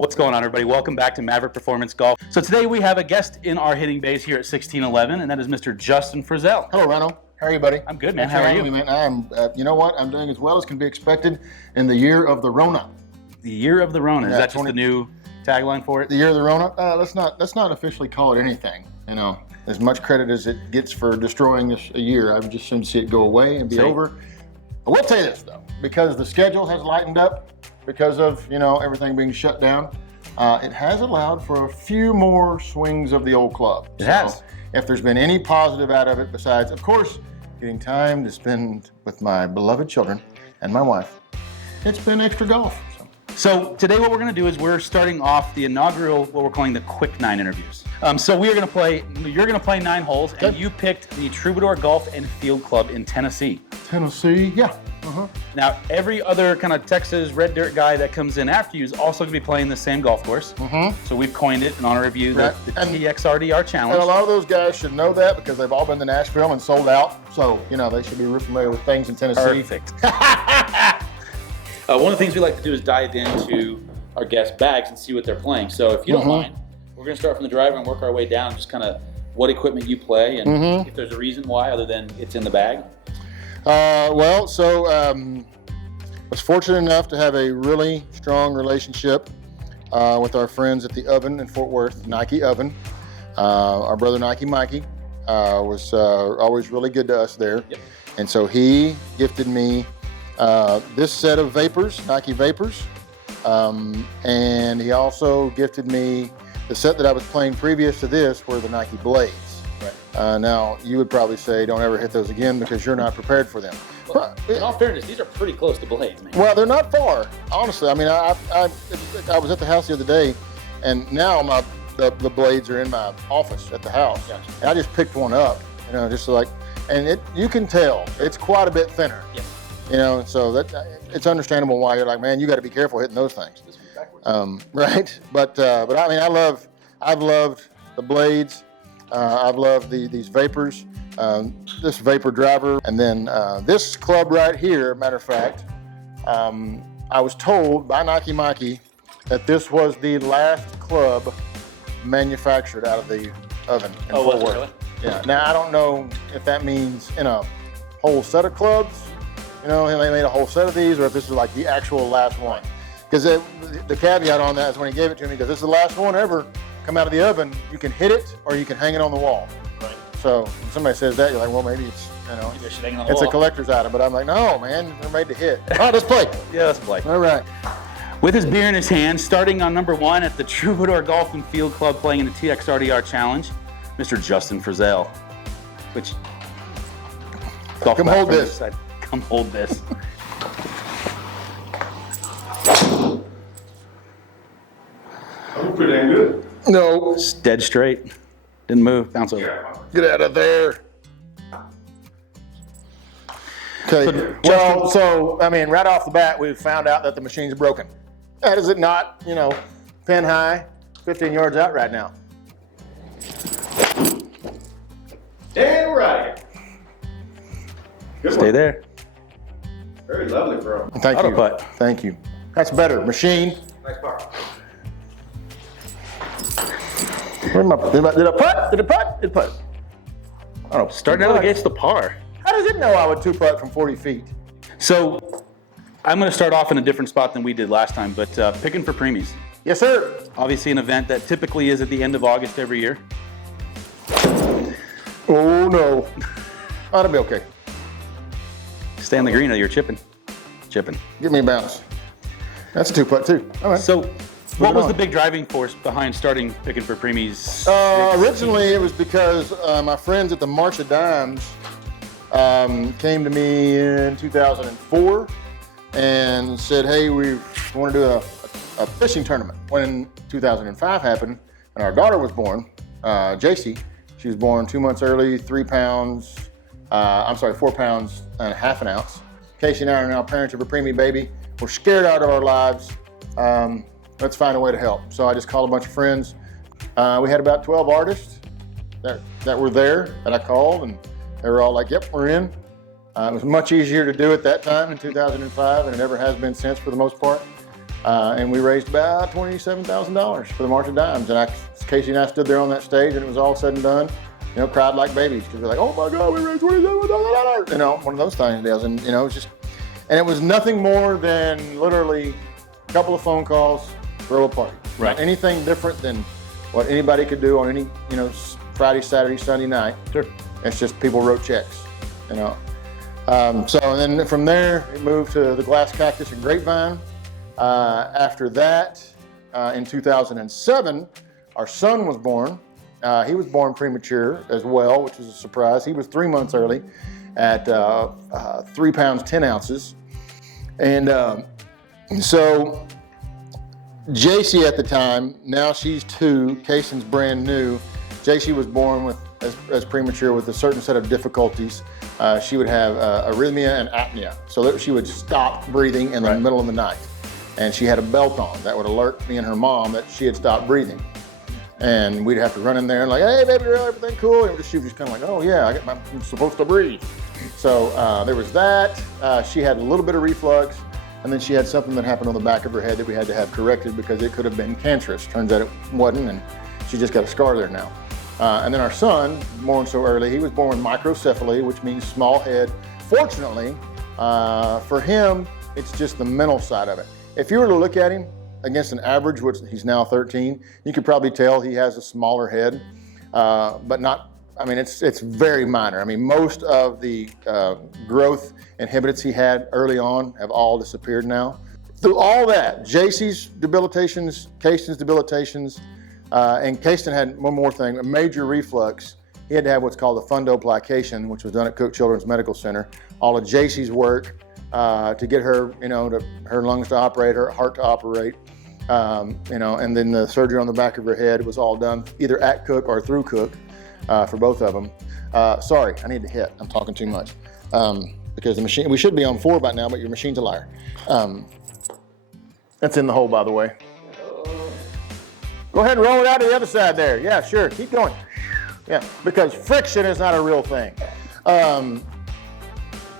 What's going on, everybody? Welcome back to Maverick Performance Golf. So today we have a guest in our hitting bays here at 1611, and that is Mr. Justin Frazell. Hello, Reno. How are you, buddy? I'm good, man. How are you? Man? I'm, you know what? I'm doing as well as can be expected in the year of the Rona. The year of the Rona. Yeah, is that just the new tagline for it? The year of the Rona? Let's not officially call it anything. You know, as much credit as it gets for destroying this a year, I would just soon see it go away and be over. I will tell you this though, because the schedule has lightened up, because of everything being shut down, it has allowed for a few more swings of the old club. It has. If there's been any positive out of it, besides, of course, getting time to spend with my beloved children and my wife, it's been extra golf. So today what we're going to do is we're starting off the inaugural, what we're calling the Quick 9 interviews. So you're going to play 9 holes, and you picked the Troubadour Golf and Field Club in Tennessee. Tennessee, yeah. Now, every other kind of Texas red dirt guy that comes in after you is also going to be playing the same golf course. So we've coined it in honor of you, the TXRDR Challange. And a lot of those guys should know that because they've all been to Nashville and sold out. So, they should be real familiar with things in Tennessee. Perfect. One of the things we like to do is dive into our guest bags and see what they're playing. So if you don't mind, we're going to start from the driver and work our way down, just kind of what equipment you play and if there's a reason why other than it's in the bag. I was fortunate enough to have a really strong relationship with our friends at the Oven in Fort Worth, Nike Oven. Our brother Nike Mikey was always really good to us there. Yep. And so he gifted me this set of Vapors, Nike Vapors, and he also gifted me the set that I was playing previous to this were the Nike Blades. Right. Now, you would probably say don't ever hit those again because you're not prepared for them. Well, in all fairness, these are pretty close to Blades, man. Well, they're not far, honestly. I mean, I was at the house the other day, and now the Blades are in my office at the house. Gotcha. And I just picked one up, just like, and you can tell it's quite a bit thinner. Yeah. So that it's understandable why you're like, man, you got to be careful hitting those things. Right? But I mean, I've loved the Blades. I've loved these Vapors, this Vapor driver, and then this club right here. Matter of fact, I was told by Nike Mikey that this was the last club manufactured out of the oven in Fort Worth. Really? Yeah. Now I don't know if that means in a whole set of clubs. They made a whole set of these, or if this is like the actual last one. Because the caveat on that is when he gave it to me, because this is the last one ever come out of the oven. You can hit it, or you can hang it on the wall. Right. So when somebody says that, you're like, well, maybe it's it's a collector's item. But I'm like, no, man, they're made to hit. All right, let's play. Yeah, let's play. All right. With his beer in his hand, starting on number 1 at the Troubadour Golf and Field Club, playing in the TXRDR Challenge, Mr. Justin Frazell. Which come hold this. Come hold this. I'm pretty dang good. No. It's dead straight. Didn't move. Bounce over. Get out of there. Okay. So I mean, right off the bat, we've found out that the machine's broken. That is it not, pin high, 15 yards out right now. Dang right. Good Stay one. there. Very lovely, bro. Thank Auto you. putt. Thank you. That's better. Machine. Nice par. Where am I? Did I putt? Did it putt? Did it putt? Oh, Starting out against the par. How does it know I would 2-putt from 40 feet? So I'm going to start off in a different spot than we did last time, but picking for Preemies. Yes, sir. Obviously an event that typically is at the end of August every year. Oh, no. That'll be okay. Stay on the green or you're chipping. Chipping. Give me a bounce. That's a 2-putt, too. All right. So what was the big driving force behind starting picking for Preemies? Originally, it was because my friends at the March of Dimes came to me in 2004 and said, hey, we want to do a fishing tournament. When 2005 happened and our daughter was born, JC, she was born 2 months early, 4 pounds and half an ounce. Casey and I are now parents of a preemie baby. We're scared out of our lives. Let's find a way to help. So I just called a bunch of friends. We had about 12 artists that were there that I called, and they were all like, yep, we're in. It was much easier to do at that time in 2005, and it ever has been since for the most part. And we raised about $27,000 for the March of Dimes. And Casey and I stood there on that stage, and it was all said and done. You know, cried like babies because we're like, oh my God, we raised $27,000. You know, one of those things deals. And you know, it was nothing more than literally a couple of phone calls, throw a party. Right. Not anything different than what anybody could do on any, you know, Friday, Saturday, Sunday night. Sure. It's just people wrote checks, you know. So and then from there, we moved to the Glass Cactus and Grapevine. After that, in 2007, our son was born. He was born premature as well, which was a surprise. He was 3 months early at 3 pounds, 10 ounces. And so JC at the time, now she's 2, Kaysen's brand new. JC was born with as premature with a certain set of difficulties. She would have arrhythmia and apnea, so that she would stop breathing in the middle of the night. And she had a belt on that would alert me and her mom that she had stopped breathing. And we'd have to run in there and like, hey, baby girl, everything cool? And she was just kind of like, oh yeah, I'm supposed to breathe. So there was that. She had a little bit of reflux, and then she had something that happened on the back of her head that we had to have corrected because it could have been cancerous. Turns out it wasn't, and she just got a scar there now. And then our son, born so early, he was born with microcephaly, which means small head. Fortunately, for him, it's just the mental side of it. If you were to look at him against an average, which he's now 13, you could probably tell he has a smaller head, but not, I mean, it's very minor. I mean, most of the growth inhibitors he had early on have all disappeared now. Through all that, JC's debilitations, Kaysen's debilitations, and Kaysen had one more thing, a major reflux. He had to have what's called a fundoplication, which was done at Cook Children's Medical Center. All of JC's work to get her, you know, her lungs to operate, her heart to operate, you know, and then the surgery on the back of her head was all done either at Cook or through Cook for both of them. Sorry, I need to hit. I'm talking too much because the machine, we should be on 4 by now, but your machine's a liar. That's in the hole, by the way. Go ahead and roll it out to the other side there. Yeah, sure, keep going. Yeah, because friction is not a real thing.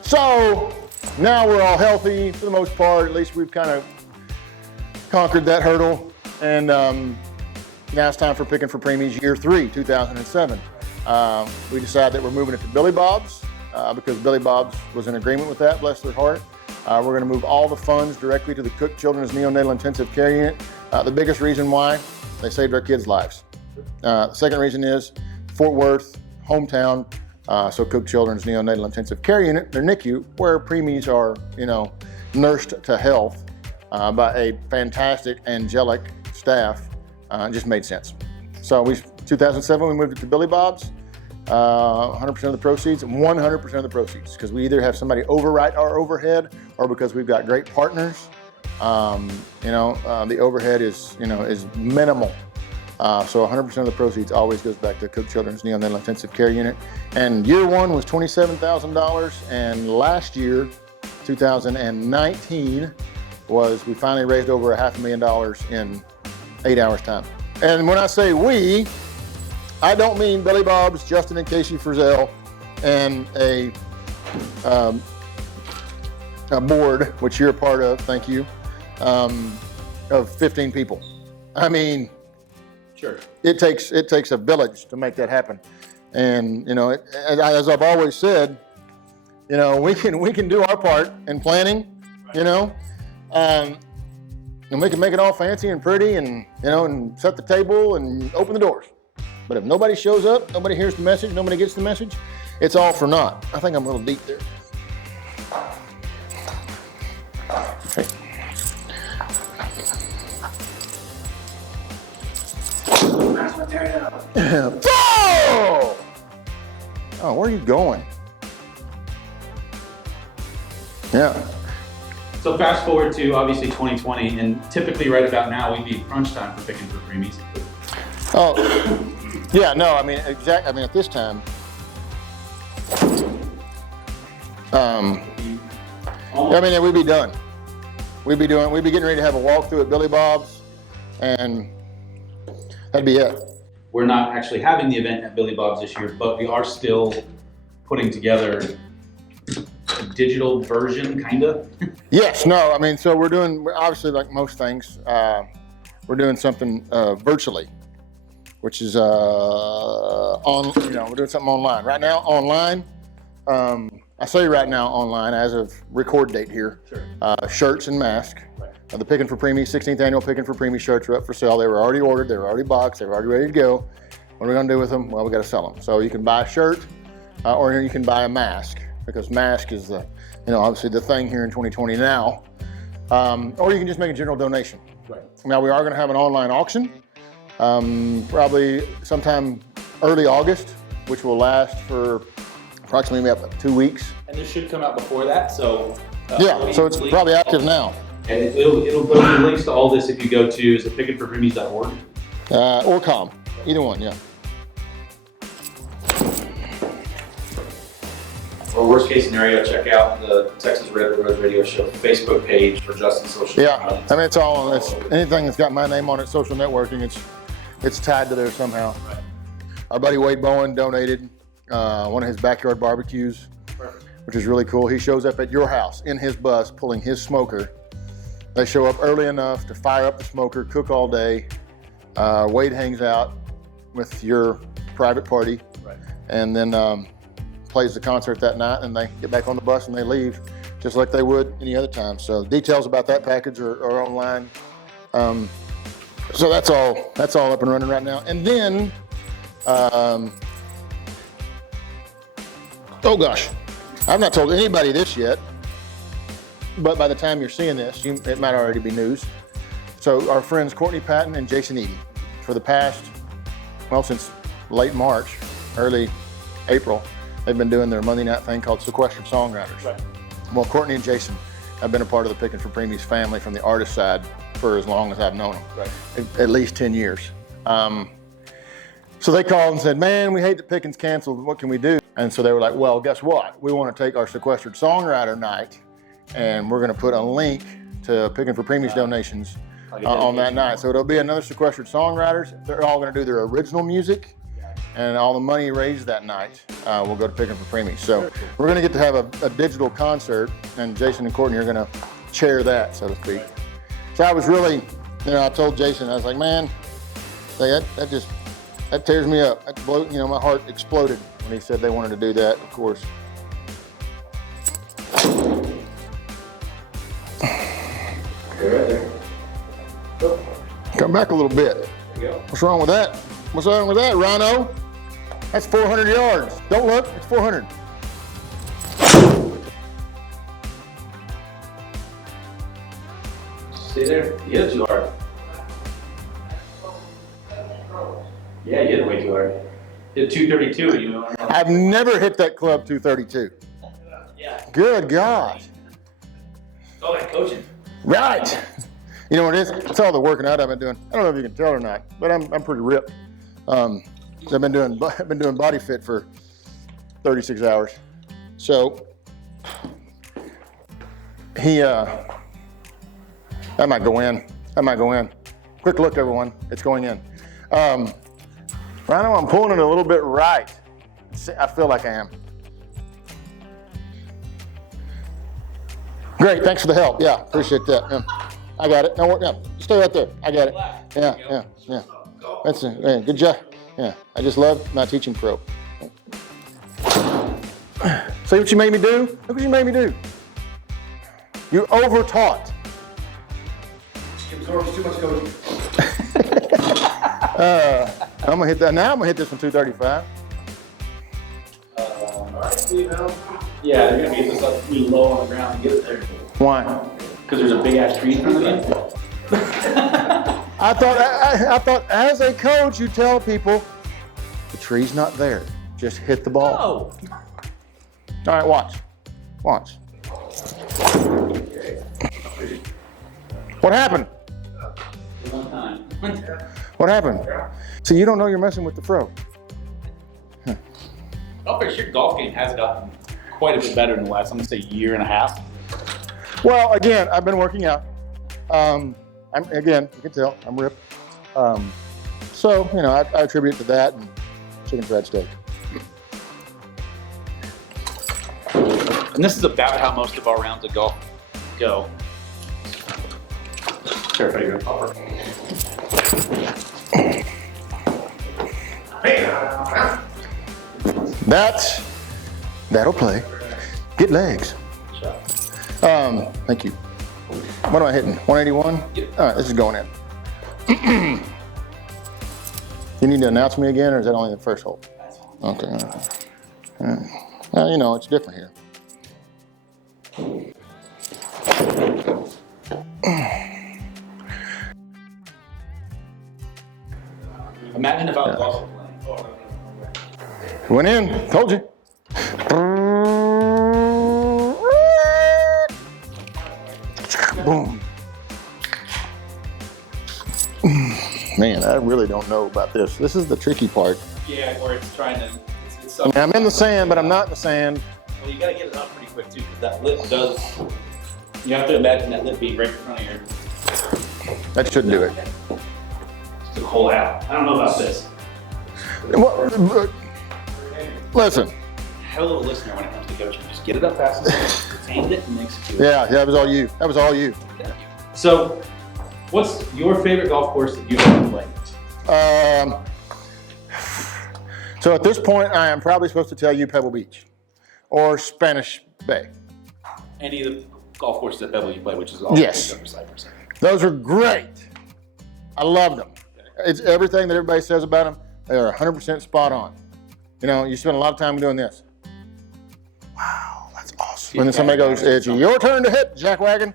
So now we're all healthy for the most part. At least we've kind of conquered that hurdle. And now it's time for Picking for Preemies year 3, 2007. We decided that we're moving it to Billy Bob's because Billy Bob's was in agreement with that, bless their heart. We're going to move all the funds directly to the Cook Children's Neonatal Intensive Care Unit. The biggest reason why, they saved our kids' lives. The second reason is Fort Worth, hometown, so Cook Children's Neonatal Intensive Care Unit, their NICU, where preemies are, you know, nursed to health by a fantastic, angelic staff. It just made sense. So 2007, we moved it to Billy Bob's, 100% of the proceeds, 100% of the proceeds, because we either have somebody overwrite our overhead or because we've got great partners. You know, the overhead is, you know, is minimal. So 100% of the proceeds always goes back to Cook Children's Neonatal Intensive Care Unit. And year 1 was $27,000, and last year, 2019, we finally raised over $500,000 in 8 hours time. And when I say we, I don't mean Billy Bob's, Justin and Casey Frazell, and a board, which you're a part of, thank you, of 15 people. I mean, sure, it takes a village to make that happen. And you know, as I've always said, you know, we can do our part in planning, you know, and we can make it all fancy and pretty, and you know, and set the table and open the doors. But if nobody shows up, nobody hears the message, nobody gets the message, it's all for naught. I think I'm a little deep there. Okay. Oh, where are you going? Yeah. So fast forward to obviously 2020, and typically right about now we'd be crunch time for Picking for Preemies. Oh, yeah, no, I mean, exactly. I mean, at this time, I mean, we'd be done. We'd be getting ready to have a walkthrough at Billy Bob's, and that'd be it. We're not actually having the event at Billy Bob's this year, but we are still putting together digital version, kind of? Yes, no, I mean, so we're obviously like most things, we're doing something virtually, which is we're doing something online. Right now, online, I say right now online as of record date here, sure. Shirts and masks. Right. The Picking for Preemies, 16th annual Picking for Preemies shirts are up for sale. They were already ordered, they were already boxed, they were already ready to go. What are we gonna do with them? Well, we gotta sell them. So you can buy a shirt or you can buy a mask, because mask is obviously the thing here in 2020 now. Or you can just make a general donation. Right. Now we are gonna have an online auction, probably sometime early August, which will last for approximately about 2 weeks. And this should come out before that, so. Yeah, so it's probably active now. And it'll put links to all this if you go to, is it pickingforpreemies.org? Or com, either one, yeah. Or worst case scenario, check out the Texas Red Road Radio Show Facebook page for Justin's social. Yeah, I mean, it's anything that's got my name on it, social networking, it's tied to there somehow. Right. Our buddy Wade Bowen donated one of his backyard barbecues, which is really cool. He shows up at your house in his bus, pulling his smoker. They show up early enough to fire up the smoker, cook all day. Wade hangs out with your private party, right. And then plays the concert that night, and they get back on the bus and they leave just like they would any other time. So details about that package are online. So that's all up and running right now. And then, oh gosh, I've not told anybody this yet, but by the time you're seeing this, it might already be news. So our friends Courtney Patton and Jason Eady, for the past, since late March, early April, they've been doing their Monday night thing called Sequestered Songwriters. Right. Well, Courtney and Jason have been a part of the Picking for Preemies family from the artist side for as long as I've known them, right. At least 10 years. So they called and said, man, we hate that Picking's canceled, what can we do? And so they were like, well, guess what? We want to take our Sequestered Songwriter night and we're gonna put a link to Picking for Preemies donations on that night. So it'll be another Sequestered Songwriters. They're all gonna do their original music, and all the money raised that night will go to Picking for Preemies. So we're gonna get to have a digital concert, and Jason and Courtney are gonna chair that, so to speak. So I was really, I told Jason, I was like, man, that tears me up. My heart exploded when he said they wanted to do that, of course. Right there. Come back a little bit. There you go. What's wrong with that? What's wrong with that, Rhino? That's 400 yards. Don't look, it's 400. Stay there. You hit it too hard. Yeah, you hit it way too hard. Hit 232. I've never hit that club 232. Yeah. Good God. Oh, that coaching. Right. You know what it is? It's all the working out I've been doing. I don't know if you can tell or not, but I'm pretty ripped. I've been doing body fit for 36 hours. So that might go in. Quick look, everyone. It's going in. Rhino, I'm pulling it a little bit right. I feel like I am. Great, thanks for the help. Yeah, appreciate that. Yeah. I got it. No, stay right there. I got it. Yeah. That's it. Yeah, good job. Yeah, I just love my teaching pro. See what you made me do? Look what you made me do. You over-taught. She absorbs too much coaching. I'm gonna hit that. Now I'm gonna hit this one 235. All right, Steve. Yeah, you're gonna get this up pretty low on the ground to get it there. Why? Because there's a big ass tree in front of you. I thought as a coach, you tell people the tree's not there. Just hit the ball. No. All right, watch. What happened? One time. What happened? So you don't know you're messing with the fro. I'm pretty sure golf game has gotten quite a bit better in the last, I'm gonna say, year and a half. Well, again, I've been working out. You can tell, I'm ripped. So, I attribute it to that and chicken fried steak. And this is about how most of our rounds of golf go. Sure, if I go. That'll play. Get legs. Thank you. What am I hitting? 181? Yeah. All right, this is going in. You need to announce me again, or is that only the first hole? Okay. All right. Well, you know, it's different here. Imagine if I was golf playing. Went in. Told you. Boom. Man, I really don't know about this. This is the tricky part. Yeah, where it's trying to. It's I mean, I'm in the sand, but I'm not in the sand. Well, you gotta get it up pretty quick too, because that lip does. You have to imagine that lip being right in front of your. That should do it. It's a whole out. I don't know about this. Listen. Hell of a listener when it comes to coaching. Just get it up fast enough, retain it, and execute it. Yeah, that was all you. That was all you. So, what's your favorite golf course that you've ever played? So at this point, I am probably supposed to tell you Pebble Beach or Spanish Bay. Any of the golf courses at Pebble you play, which is all Yes. Those are great. I love them. It's everything that everybody says about them. They are 100% spot on. You know, you spend a lot of time doing this. Wow, that's awesome. When then somebody goes, it's your turn to hit, jackwagon.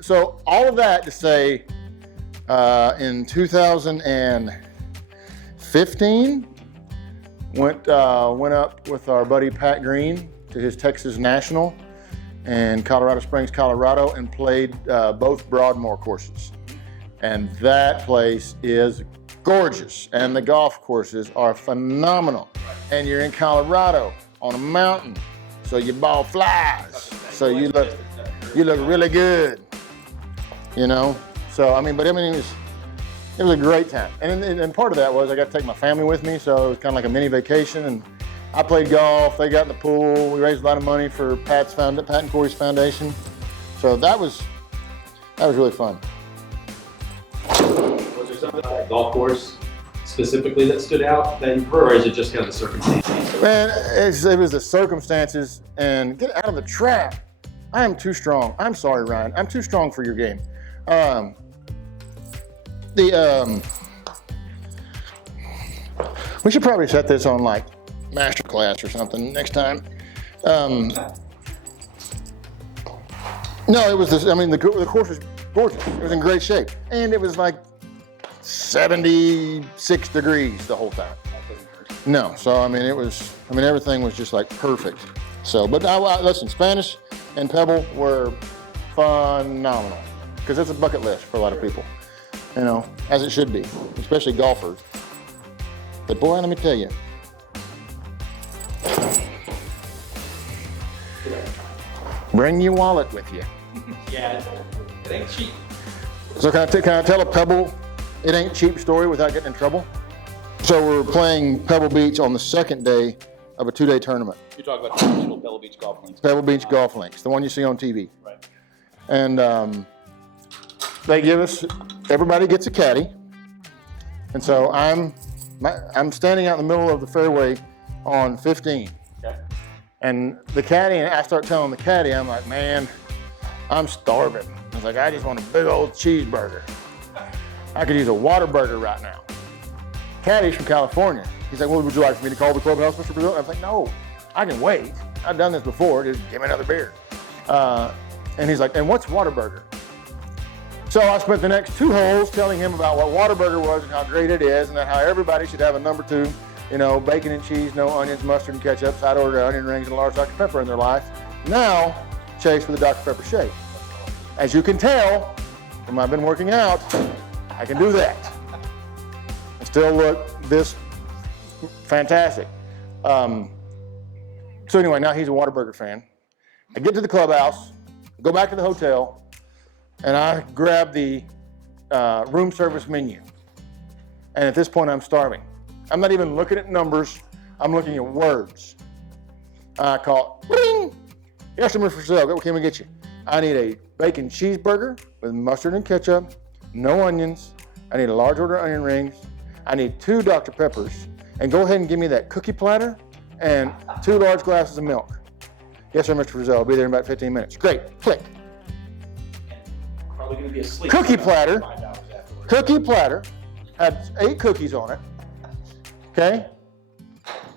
So all of that to say, in 2015, went up with our buddy Pat Green to his Texas National in Colorado Springs, Colorado, and played both Broadmoor courses. And that place is gorgeous, and the golf courses are phenomenal. And you're in Colorado on a mountain, so your ball flies. So you look really good, you know. So I mean, it was a great time. And part of that was I got to take my family with me, so it was kind of like a mini vacation. And I played golf. They got in the pool. We raised a lot of money for Pat and Corey's foundation. So that was really fun. Was there something about a golf course specifically that stood out that you prefer, or is it just kind of the circumstances? Man, it was the circumstances, and get out of the trap. I am too strong. I'm sorry, Ryan. I'm too strong for your game. We should probably set this on like master class or something next time. No, it was this. I mean, the course was gorgeous. It was in great shape, and it was like 76 degrees the whole time. No, so I mean, everything was just like perfect. So, but listen, Spanish and Pebble were phenomenal because it's a bucket list for a lot of people, you know, as it should be, especially golfers. But boy, let me tell you, bring your wallet with you. Yeah, it ain't cheap. So can I tell a Pebble it ain't cheap story without getting in trouble? So we're playing Pebble Beach on the second day of a 2-day tournament. You're talking about the traditional Pebble Beach golf links. Pebble Beach golf links, the one you see on TV. Right. And they give us, everybody gets a caddy. And so I'm standing out in the middle of the fairway on 15. Okay. And the caddy, and I start telling the caddy, I'm like, man, I'm starving. I was like, I just want a big old cheeseburger. I could use a Whataburger right now. Caddy's from California. He's like, well, would you like for me to call the clubhouse, Mr. Brazil? I was like, no, I can wait. I've done this before. Just give me another beer. And he's like, and what's Whataburger? So I spent the next 2 holes telling him about what Whataburger was and how great it is, and that how everybody should have a number 2, you know, bacon and cheese, no onions, mustard and ketchup, side order onion rings, and a large Dr. Pepper in their life. Now, chase with a Dr. Pepper shake. As you can tell from I've been working out, I can do that and still look this fantastic. So anyway, now he's a Whataburger fan. I get to the clubhouse, go back to the hotel, and I grab the room service menu. And at this point, I'm starving. I'm not even looking at numbers. I'm looking at words. I call, bling! Yes, Mr. Frazell, what can we get you? I need a bacon cheeseburger with mustard and ketchup, no onions. I need a large order of onion rings. I need 2 Dr. Peppers. And go ahead and give me that cookie platter and 2 large glasses of milk. Yes, sir, Mr. Frazell. I'll be there in about 15 minutes. Great. Click. Probably going to be asleep. Cookie platter. 5 hours afterwards. Cookie platter had 8 cookies on it. Okay?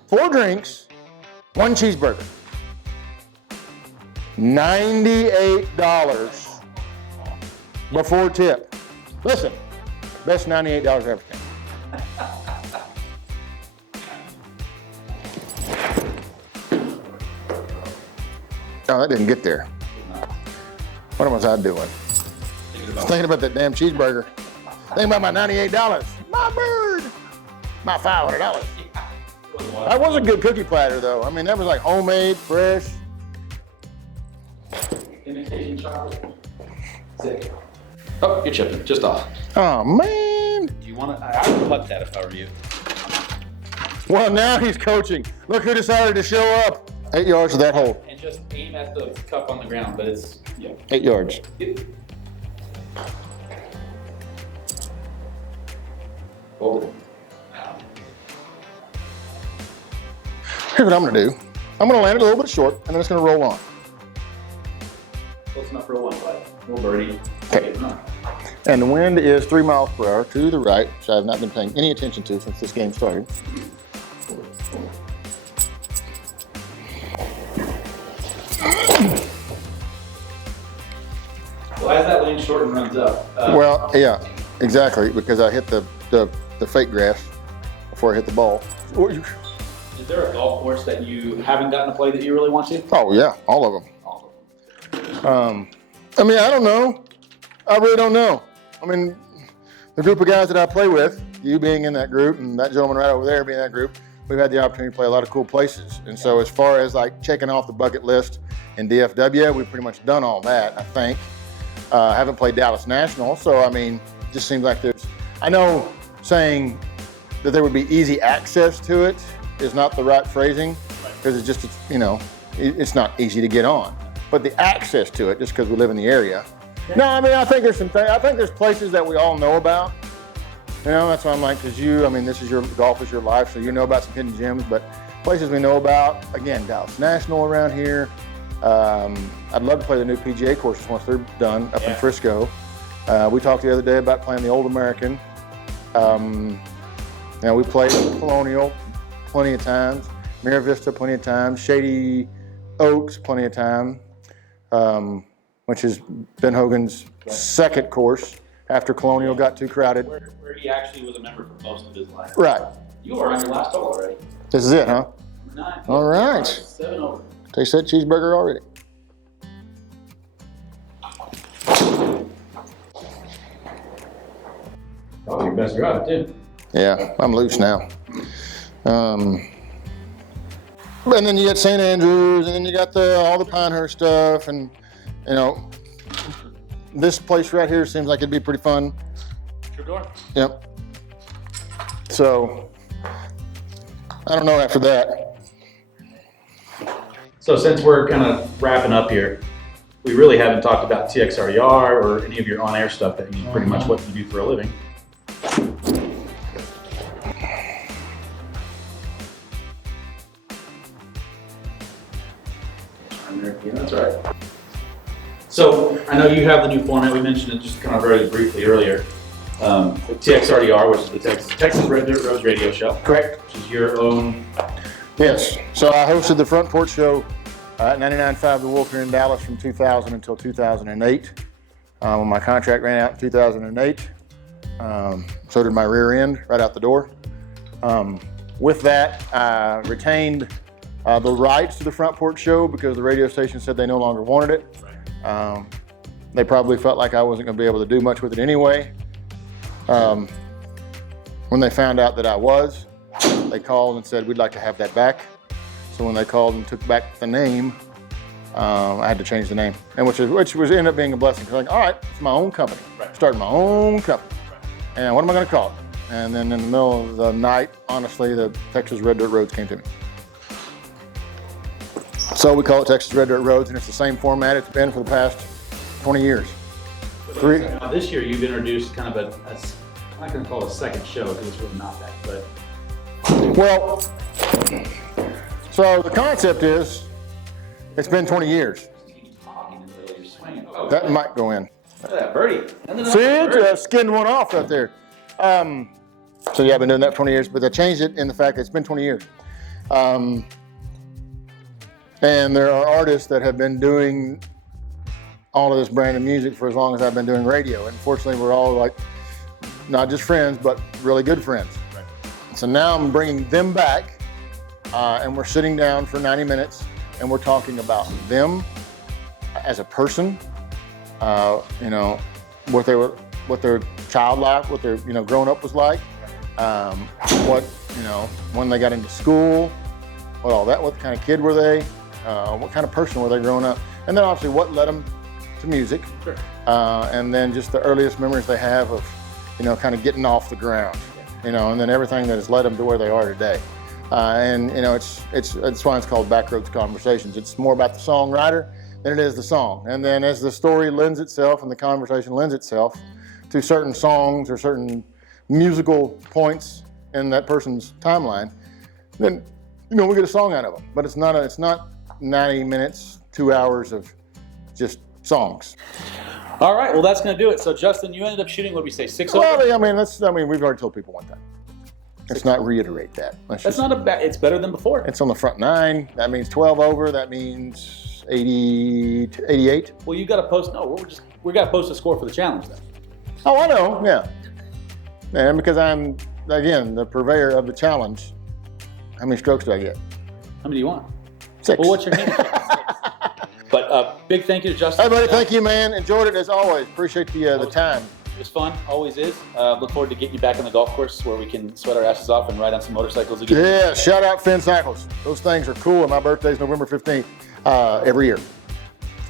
4 drinks, 1 cheeseburger. $98 before tip. Listen, best $98 ever came. Oh, that didn't get there. What was I doing? Thinking about that damn cheeseburger. Thinking about my $98. My bird. My $500. That was a good cookie platter, though. I mean, that was like homemade, fresh. Imitation chocolate. Sick. Oh, you're chipping. Just off. Oh, man. Do you want to? I would putt that if I were you. Well, now he's coaching. Look who decided to show up. 8 yards to that hole. And just aim at the cup on the ground, but it's, yeah. 8 yards. Hold it. Here's what I'm gonna do. I'm gonna land it a little bit short, and then it's gonna roll on. Close enough for a 1 putt. Little birdie. Okay. And the wind is 3 miles per hour to the right, which I've not been paying any attention to since this game started. Why is that lane short and runs up? Well, yeah, exactly, because I hit the fake grass before I hit the ball. Is there a golf course that you haven't gotten to play that you really want to? Oh yeah, all of them. All of them. I mean, I don't know. I really don't know. I mean, the group of guys that I play with, you being in that group and that gentleman right over there being in that group, we've had the opportunity to play a lot of cool places. And so as far as like checking off the bucket list in DFW, we've pretty much done all that, I think. I haven't played Dallas National, so I mean, it just seems like I know saying that there would be easy access to it is not the right phrasing, because it's just, you know, it's not easy to get on. But the access to it, just because we live in the area. No, I mean, I think there's places that we all know about. You know, that's why I'm like, because I mean, golf is your life, so you know about some hidden gems, but places we know about, again, Dallas National around here. I'd love to play the new PGA courses once they're done up in Frisco. We talked the other day about playing the Old American. We played Colonial plenty of times, Mira Vista plenty of times, Shady Oaks plenty of time, which is Ben Hogan's second course after Colonial got too crowded. Where he actually was a member for most of his life. Right. You are on your last hole already. This is it, huh? 9. All right. 7 over. Taste that cheeseburger already. Oh, your best drive, too. Yeah, I'm loose now. And then you got St. Andrews, and then you got all the Pinehurst stuff, and you know, this place right here seems like it'd be pretty fun. Troubadour? Yep. So I don't know after that. So since we're kind of wrapping up here, we really haven't talked about TXRDR or any of your on-air stuff that you pretty much what you do for a living. Yeah, that's right. So I know you have the new format. We mentioned it just kind of very briefly earlier. TXRDR, which is the Texas Red Dirt Road Radio Show. Correct. Which is your own. Yes. So I hosted the Front Porch Show at 99.5 The Wolf here in Dallas from 2000 until 2008. When my contract ran out in 2008, so did my rear end right out the door. With that, I retained the rights to the Front Porch Show because the radio station said they no longer wanted it. They probably felt like I wasn't going to be able to do much with it anyway. When they found out that I was, they called and said, we'd like to have that back. So when they called and took back the name, I had to change the name, and which ended up being a blessing. Because like, all right, it's my own company. Started my own company. And what am I going to call it? And then in the middle of the night, honestly, the Texas Red Dirt Roads came to me. So we call it Texas Red Dirt Roads, and it's the same format it's been for the past 20 years. Now, this year you've introduced kind of I'm not going to call it a second show because it's really not that, but. Well, so the concept is, it's been 20 years. That might go in. Look at that birdie. See, it skinned one off right there. So yeah, I've been doing that for 20 years, but I changed it in the fact that it's been 20 years. And there are artists that have been doing all of this brand of music for as long as I've been doing radio. And fortunately, we're all like, not just friends, but really good friends. Right. So now I'm bringing them back, and we're sitting down for 90 minutes, and we're talking about them as a person, you know, what their child life, what their, you know, growing up was like, what, you know, when they got into school, what kind of kid were they, what kind of person were they growing up, and then obviously what led them to music, sure. And then just the earliest memories they have of, you know, kind of getting off the ground, you know, and then everything that has led them to where they are today. And you know, it's why it's called Backroads Conversations. It's more about the songwriter than it is the song. And then as the story lends itself and the conversation lends itself to certain songs or certain musical points in that person's timeline, then, you know, we get a song out of them. But it's not 90 minutes, 2 hours of just songs. All right, well, that's going to do it. So, Justin, you ended up shooting, what did we say, 6 over? Well, I mean, we've already told people one time. Let's not reiterate that. That's not a bad, it's better than before. It's on the front 9. That means 12 over. That means 80 to 88. Well, you got to post, we got to post a score for the challenge then. Oh, I know, yeah. And because I'm, again, the purveyor of the challenge, how many strokes do I get? How many do you want? 6. Well, what's your handicap? 6. But big thank you to Justin. Hey, buddy, thank you, man. Enjoyed it as always. Appreciate the time. It was fun, always is. Look forward to getting you back on the golf course where we can sweat our asses off and ride on some motorcycles again. Yeah, shout out Finn Cycles. Those things are cool, and my birthday's November 15th every year.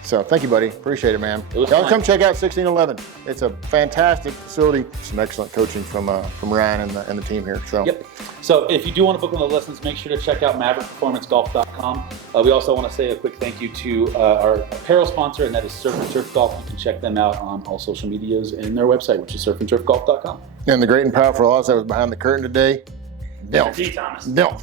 So thank you, buddy. Appreciate it, man. Y'all come check out 1611. It's a fantastic facility. Some excellent coaching from Ryan and the team here. So. Yep. So if you do want to book one of the lessons, make sure to check out MaverickPerformanceGolf.com. We also want to say a quick thank you to our apparel sponsor, and that is Surf and Turf Golf. You can check them out on all social medias and their website, which is surfandturfgolf.com. And the great and powerful Oz that was behind the curtain today, Delph. D. Thomas. Delph.